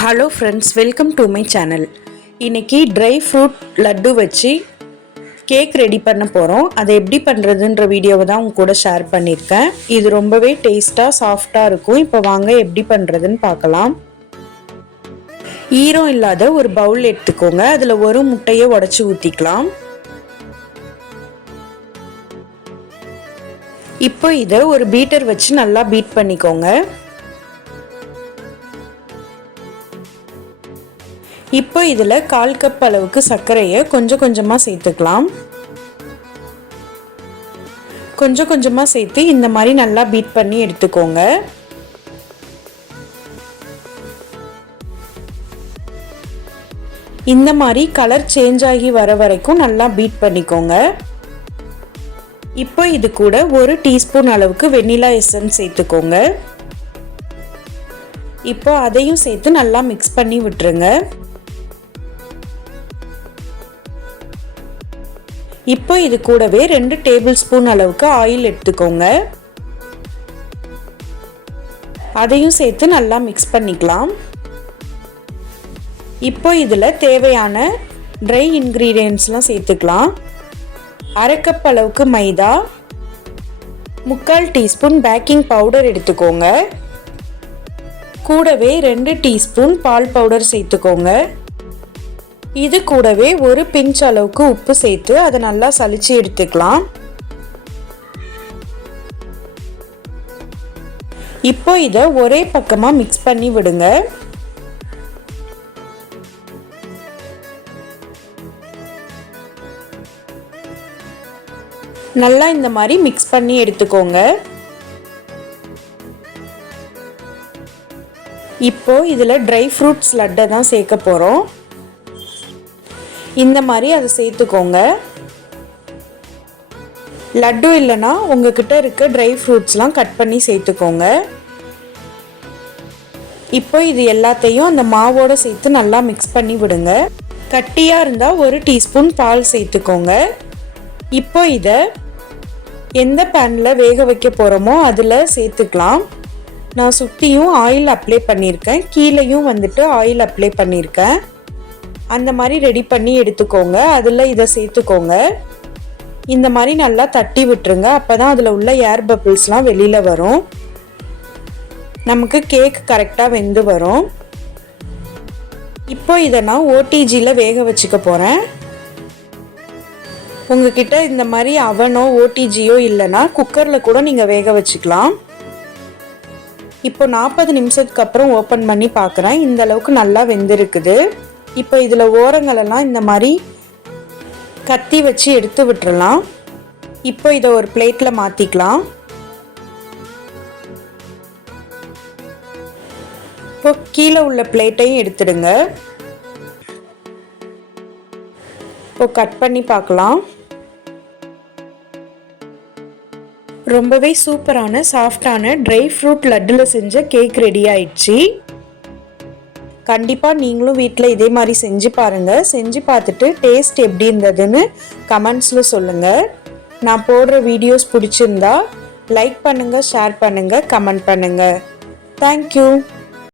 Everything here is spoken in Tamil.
Hello friends, welcome to my channel. இன்றைக்கி ட்ரை ஃப்ரூட் லட்டு வச்சு கேக் ரெடி பண்ண போகிறோம். அதை எப்படி பண்ணுறதுன்ற வீடியோவை தான் உங்க கூட ஷேர் பண்ணியிருக்கேன். இது ரொம்பவே டேஸ்ட்டாக சாஃப்டாக இருக்கும். இப்போ வாங்க எப்படி பண்ணுறதுன்னு பார்க்கலாம். ஈரம் இல்லாத ஒரு பவுல் எடுத்துக்கோங்க. அதில் ஒரு முட்டையை உடச்சி ஊற்றிக்கலாம். இப்போ இதை ஒரு பீட்டர் வச்சு நல்லா பீட் பண்ணிக்கோங்க. இப்போ இதில் 1/4 கப் அளவுக்கு சர்க்கரையை கொஞ்சம் கொஞ்சமாக சேர்த்துக்கலாம். கொஞ்சம் கொஞ்சமாக சேர்த்து இந்த மாதிரி நல்லா பீட் பண்ணி எடுத்துக்கோங்க. இந்த மாதிரி கலர் சேஞ்ச் ஆகி வர வரைக்கும் நல்லா பீட் பண்ணிக்கோங்க. இப்போ இது கூட 1 டீஸ்பூன் அளவுக்கு வெண்ணிலா எசன்ஸ் சேர்த்துக்கோங்க. இப்போ அதையும் சேர்த்து நல்லா மிக்ஸ் பண்ணி விட்டுருங்க. இப்போ இது கூடவே 2 டேபிள் ஸ்பூன் அளவுக்கு ஆயில் எடுத்துக்கோங்க. அதையும் சேர்த்து நல்லா மிக்ஸ் பண்ணிக்கலாம். இப்போ இதில் தேவையான ட்ரை இன்க்ரீடியன்ட்ஸ்லாம் சேர்த்துக்கலாம். 1/2 கப் அளவுக்கு மைதா, 3/4 டீஸ்பூன் பேக்கிங் பவுடர் எடுத்துக்கோங்க. கூடவே 2 டீஸ்பூன் பால் பவுடர் சேர்த்துக்கோங்க. இது கூடவே 1 பிஞ்ச் அளவுக்கு உப்பு சேர்த்து அதை நல்லா சலிச்சு எடுத்துக்கலாம். இப்போ இதை ஒரே பக்கமாக மிக்ஸ் பண்ணி விடுங்க. நல்லா இந்த மாதிரி மிக்ஸ் பண்ணி எடுத்துக்கோங்க. இப்போ இதில் ட்ரை ஃப்ரூட்ஸ் லட்டை தான் சேர்க்க போகிறோம். இந்த மாதிரி அதை சேர்த்துக்கோங்க. லட்டு இல்லைன்னா உங்ககிட்ட இருக்க ட்ரை ஃப்ரூட்ஸ்லாம் கட் பண்ணி சேர்த்துக்கோங்க. இப்போ இது எல்லாத்தையும் அந்த மாவோடு சேர்த்து நல்லா மிக்ஸ் பண்ணி விடுங்க. கட்டியாக இருந்தால் 1 டீஸ்பூன் பால் சேர்த்துக்கோங்க. இப்போ இதை எந்த பேனில் வேக வைக்க போகிறோமோ அதில் சேர்த்துக்கலாம். நான் சுற்றியும் ஆயில் அப்ளை பண்ணியிருக்கேன், கீழேயும் வந்துட்டு ஆயில் அப்ளை பண்ணியிருக்கேன். அந்த மாதிரி ரெடி பண்ணி எடுத்துக்கோங்க. அதில் இதை சேர்த்துக்கோங்க. இந்த மாதிரி நல்லா தட்டி விட்டுருங்க. அப்போ தான் அதில் உள்ள ஏர் பபிள்ஸ்லாம் வெளியில் வரும். நமக்கு கேக் கரெக்டாக வெந்து வரும். இப்போ இதை நான் ஓடிஜியில் வேக வச்சுக்க போகிறேன். உங்ககிட்ட இந்த மாதிரி அவனோ ஓடிஜியோ இல்லைன்னா குக்கரில் கூட நீங்கள் வேக வச்சுக்கலாம். இப்போ 40 நிமிஷத்துக்கு அப்புறம் ஓப்பன் பண்ணி பார்க்குறேன். இந்த அளவுக்கு நல்லா வெந்திருக்குது. இப்போ இதில் ஓரங்களெல்லாம் இந்த மாதிரி கத்தி வச்சு எடுத்து விட்டுறலாம். இப்போ இதை ஒரு பிளேட்டில் மாற்றிக்கலாம். இப்போ கீழே உள்ள பிளேட்டையும் எடுத்துடுங்க. இப்போ கட் பண்ணி பார்க்கலாம். ரொம்பவே சூப்பரான சாஃப்டான ட்ரை ஃப்ரூட் லட்டில் செஞ்ச கேக் ரெடி ஆயிடுச்சு. கண்டிப்பாக நீங்களும் வீட்டில் இதே மாதிரி செஞ்சு பாருங்கள். செஞ்சு பார்த்துட்டு டேஸ்ட் எப்படி இருந்ததுன்னு கமெண்ட்ஸில் சொல்லுங்கள். நான் போடுற வீடியோஸ் பிடிச்சிருந்தா லைக் பண்ணுங்கள், ஷேர் பண்ணுங்கள், கமெண்ட் பண்ணுங்கள். தேங்க்யூ.